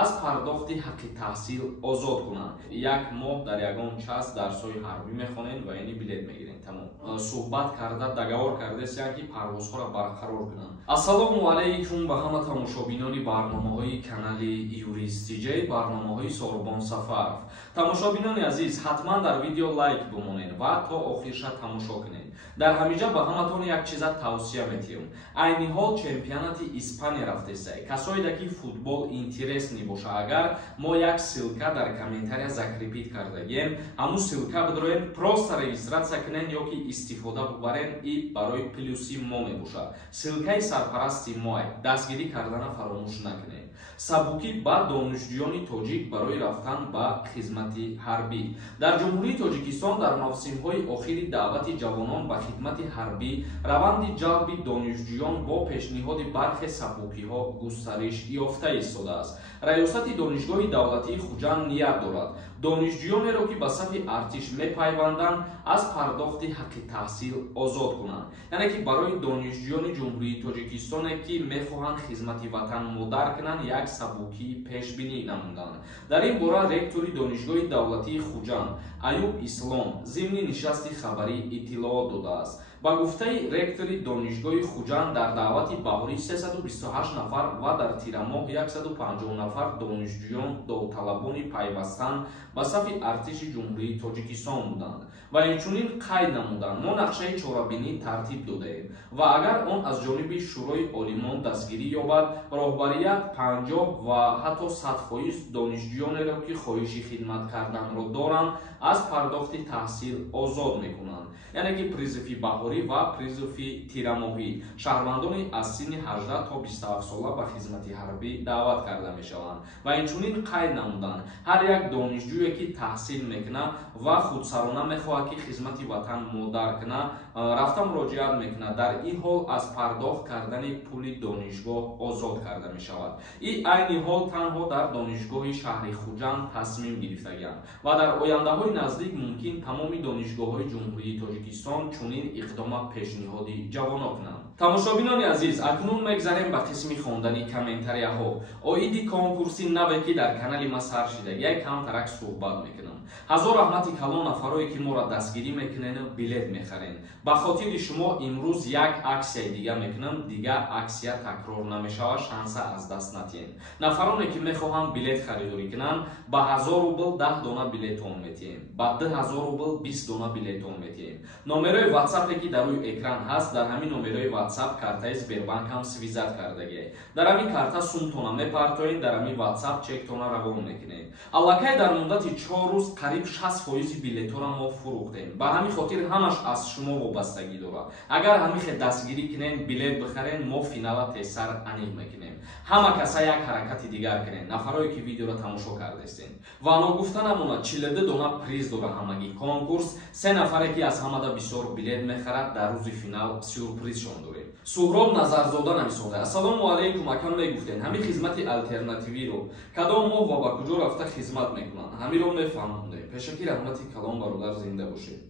аз пардохти ҳаққи таҳсил озод кунанд. Як моҳ дар ягон час дарсҳои ҳарбӣ мехонед ва яъни билет мегиред. Тамом. Суҳбат карда договор кардастанд ки парвозҳоро барқарор кунанд. Ассалому алайкум ба ҳама тамошобинони барномаҳои канали Юристиҷей, барномаҳои Сорбон Сафаров. Тамошобинони азиз, ҳатман дар видео лайк бимонед ва то охирша тамошо кунед. Дар ҳамиҷа ба ҳаматон як чиза тавсия метиҳам. Айни ҳол чемпионати Испания рафтестай. Касоеде ки футбол интересни боша, агар мо як ссилка дар комментария закрепит кардагем, ҳамун ссилка бидроем, просто регистратсия кунед ёки истифода бубарен и барои плюси мо мебошад. Ссилкаи сарпарасти мо дастгирӣ кардана фаромӯш накунед. Сабуки ба донишҷӯёни тоҷик барои рафтан ба хизмати ҳарбӣ. Дар ҷумҳурии Тоҷикистон дар мавсимҳои охири даъвати ҷавонон ба хидмати ҳарбӣ раванди ҷалби донишҷӯён бо пешниҳоди бархе сабукиҳо густариш ёфта истодааст. Раёсати донишгоҳи давлатии Хуҷанд ният дорад донишҷӯёнеро ки ба сафи артиш мепайванданд аз пардохти ҳаққи таҳсил озод кунанд. Яъне ки барои донишҷӯёни ҷумҳурии Тоҷикистоне ки мехоҳанд хизмати ватан модар кунанд як сабукӣ пешбинӣ намуданд. Дар ин бора ректори донишгоҳи давлатии Хуҷанд Аюб Ислом зимни нишасти хабарӣ иттилоот додааст. Ба гуфтаи ректори донишгоҳи Хуҷанд дар даъвати баҳорӣ 328 нафар ва дар тирамоҳ 150 нафар донишҷӯён довталабони пайвастан ба сафи артиши ҷумҳурии Тоҷикистон буданд ва инчунин қайд намуданд: мо нақшаи чорабинӣ тартиб додаем ва агар он аз ҷониби шӯрои олимон дастгирӣ ёбад, роҳбарият 50 ва ҳатто 100% донишҷӯёнеро ки хоҳиши хидмат карданро доранд аз пардохти таҳсил озод мекунанд. Яъне ки призифи баҳорӣ ва призифи тирамоҳӣ шаҳрвандони аз синни 18 то 27 сола ба хизмати ҳарбӣ даъват карда мешаванд ва инчунин қайд намуданд: ҳар як донишҷӯе ки таҳсил мекунад ва худсарона мехоҳад ки хизмати ватан модар кунад, рафта муроҷиат мекунад. Дар ин ҳол аз пардохт кардани пули донишгоҳ озод карда мешавад. Ин айни ҳол танҳо дар донишгоҳи шаҳри Хуҷанд тасмим гирифтагианд ва дар ояндаҳои наздик мумкин тамоми донишгоҳҳои ҷумҳурии Тоҷикистон чунин иқдома пешниҳоди ҷавонон кунанд. Тамошобинони азиз, акнун мегзарем ба қисми хондани комментарияҳо. Оиди конкурси наве ки дар канали ма сар шуда як камтарак суҳбат мекунам. ҳазор раҳмати калон нафарое ки моро дастгирӣ мекунен билет мехарен. Ба хотири шумо имрӯз як аксияи дига мекунам, дига аксия такрор намешавад, шанса аз даст натиҳем. Нафароне ки мехоҳанд билет харидорӣ кунанд, ба 1000 рубл 10 дона билетон метиҳем, ба 2000 рубл 20 дона билетон метиҳем. Номерои WhatsApp ки дар рӯи экран ҳаст, дар ҳамин номерои WhatsApp картаи Сбербанкам свизат кардагиед. Дар ҳамин карта сумтона мепартоед, дар ҳамин WhatsApp чектона равон мекунед. Аллакай дар муддати 4 рӯз қариб 60% билетора мо фурӯхтем. Ба ҳамин хотир ҳамаш аз шумо вобастагӣ дорад. Агар ҳамихе дастгирӣ кунен, билет бихарен, мо финала тезтар аниқ мекунем. ҳама каса як ҳаракати дигар кунен. Нафарое ки видеоро тамошо кардастен. Ва ногуфта намонад 42 дона приз дора ҳамагӣ конкурс. 3 нафаре ки аз ҳамада бисёр билет мехарад, дар рӯзи финал сюрпризшон дорем. Суҳроб Назарзода намисода: ассалому алайкум, акам мегуфтен ҳамин хизмати алтернативиро кадом моҳ ва ба куҷо рафта хизмат мекунанд? Ҳамиро мефаҳмондем. Пешакӣ раҳмати калон бародар зинда бошед.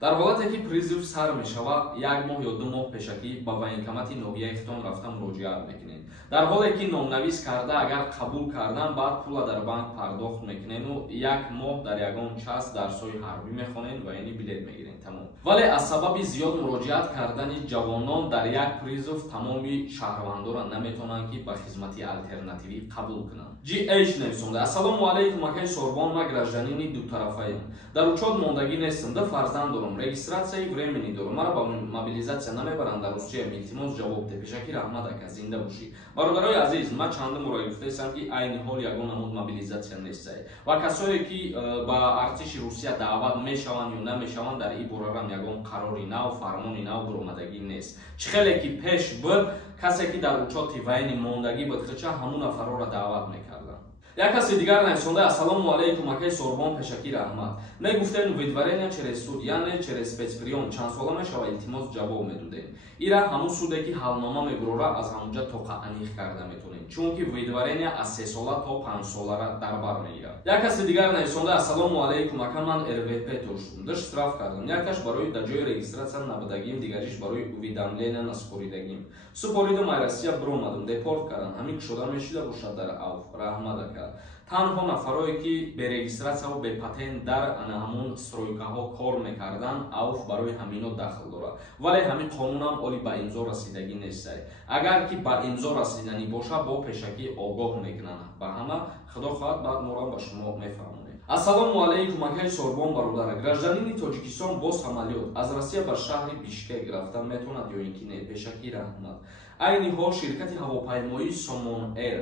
Дар ҳолате ки призив сар мешавад, 1 моҳ ё 2 моҳ пешакӣ ба военкомати ноҳияихтон рафта муроҷиат мекунед. Дар ҳоле ки номнавис карда, агар қабул кардан, баъд пула дар банк пардохт мекунеду 1 моҳ дар ягон час дарсҳои ҳарбӣ мехонед ва яъни билет мегиред. Тамом. Вале аз сабаби зиёд муроҷиат кардани ҷавонон дар як призив тамоми шаҳрвандора наметавонанд ки ба хизмати алтернативӣ қабул кунанд. GH нависонда: ассалому алайкум, акай Сорбон, ма гражданини дутарафаям. Дар учёт мондагӣ нестам, 2 фарзанд дорам, регистратсияи времени дорам. Маро ба мобилизатсия намебаранд дар Русия. Илтимос ҷавоб де. Пешакӣ раҳмат ака, зинда бошӣ. Бародарои азиз, ма чандум моро гуфтаистам ки айни ҳол ягон намуд мобилизатсия нестай ва касое ки ба артиши Русия даъват мешаванд ё намешаванд, дар ин борарам ягон қарори нав, фармони нав биромадагӣ нест. Чӣ хеле ки пеш буд, касе ки дар учоти военӣ мондагӣ буд, хича ҳамун нафароро даъват мекарданд. Як каси дигар нависонда: ассалому алайкум, акай Сорбон, пешакӣ раҳмат. Мегуфтем видварения через суд, яъне через спецприём чанд сола мешава, илтимос ҷавоб медодем. Ира ҳамун суде ки ҳалнома мебурора, аз ҳамунҷа тоқа аниқ карда метонем, чунки видварения аз 3 сола то 5 солара дар бар мегирад. Як каси дигар нависонда: ассалому алайкум, ака ман РВП доштум, даш штраф кардам. Якаш барои дар ҷои регистратсия набудагим, дигариш барои уведомления наспоридагим. Супоридум Россия биромадам, депорт кардам. Ҳамин кушода мешуда бошад дар Авф. Раҳмат ака. танҳо нафарое ки берегистратсияу бепатент дар ҳамун стройкаҳо кор мекардан авф барои ҳамино дахл дорад, вале ҳамин қонунам оли ба имзо расидагӣ нестай. Агар ки ба имзо расиданӣ боша бо пешакӣ огоҳ мекунанд ба ҳама. худо хоҳад баъд морам ба шумо мефаҳмонем. Ассалому алайкум акай сорбон бародар. Гражданини Тоҷикистон бо самолёт аз Россия ба шаҳри Бишкек рафтан метавонад ё ин ки не? Пешакӣ раҳмат. Айни ҳол ширкати ҳавопаймоии Somon Air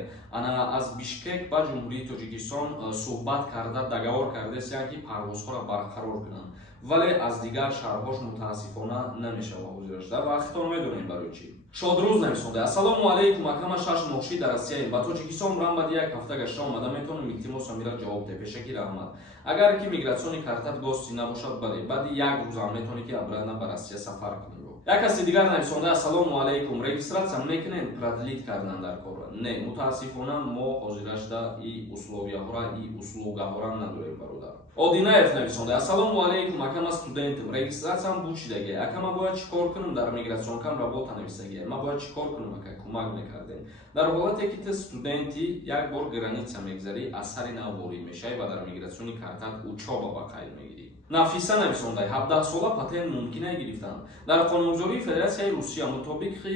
аз Бишкек ба Ҷумҳурии Тоҷикистон суҳбат карда договор кардааст ки парвозҳоро барқарор кунанд, вале аз дигар шаҳрҳош мутаассифона намешавад ҳозираш дар вақтон медонем барои чӣ. Шодрӯз нависонда. Ассалому алайкум акама шаш моҳши дар Россия ба Тоҷикистон рам баъди як ҳафта гашта омада метавонем илтимос амира ҷавоб де. Пешакӣ раҳмат. Агар ки мигратсиони картат гости набошад баъди як рӯз ҳам метавонӣ ки обратно ба Россия сафар кунӣ. Як каси дигар нависонда. Ассалому алайкум, регистратсия мекунем продлит кардан дар кор? Не, мутаассифона мо ҳозирашда и условияҳора и услугаҳора надорем бародар. Одинаев нависонда. Ассалому алайкум акама студентам, регистратсиям бучидаги, акама бояд чӣ кор кунам дар мигратсионкам работа нависаги, ма бояд чӣ кор кунам ака кӯмак мекардем. Дар ҳолате ки ту студенти як бор граница мегзарӣ, аз сари нав ворид мешавӣ ва дар мигратсиони картат учоба ба қайд мегирӣ. Нафиса нависонда. 17 сола патент мумкин аст гирифтан. Дар қонунгузории Федератсияи Русия мутобиқи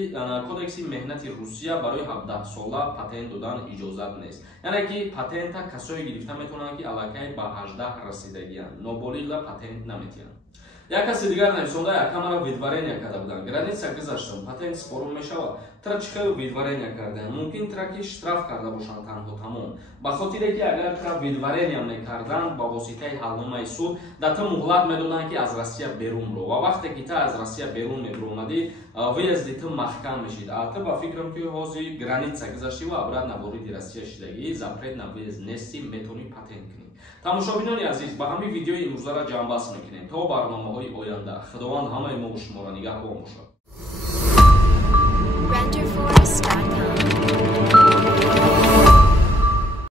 кодекси меҳнати Русия барои 17 сола патент додан иҷозат нест. Яъне ки патента касое гирифта метавонанд ки аллакай ба 18 расидагианд, ноболиға патент наметиҳанд. Як каси дигар нависонда. Якамара видварения карда буданд. Граница гузаштам, патент спорум мешавад. Тра чӣ хел видварения кардаанд? Мумкин тра ки штраф карда бошанд танҳо тамом. Ба хотире ки агар тра видварения мекарданд ба воситаи ҳалномаи суд да ту муҳлат медоданд ки аз Россия берун ро. Ва вақте ки та аз Россия берун мебиромадӣ, выезди ту маҳкам мешид. А ту ба фикрам ки ҳозир граница гузашти ва обратно вориди Россия шидагӣ, запрет на выезд нести, метавонӣ патент кунӣ. тамошобинони азиз, ба ҳамин видеои имрӯзара ҷамъбаҳс мекунем то барномаҳои оянда. Худованд ҳамаи мо бо шуморо нигаҳбон бошад.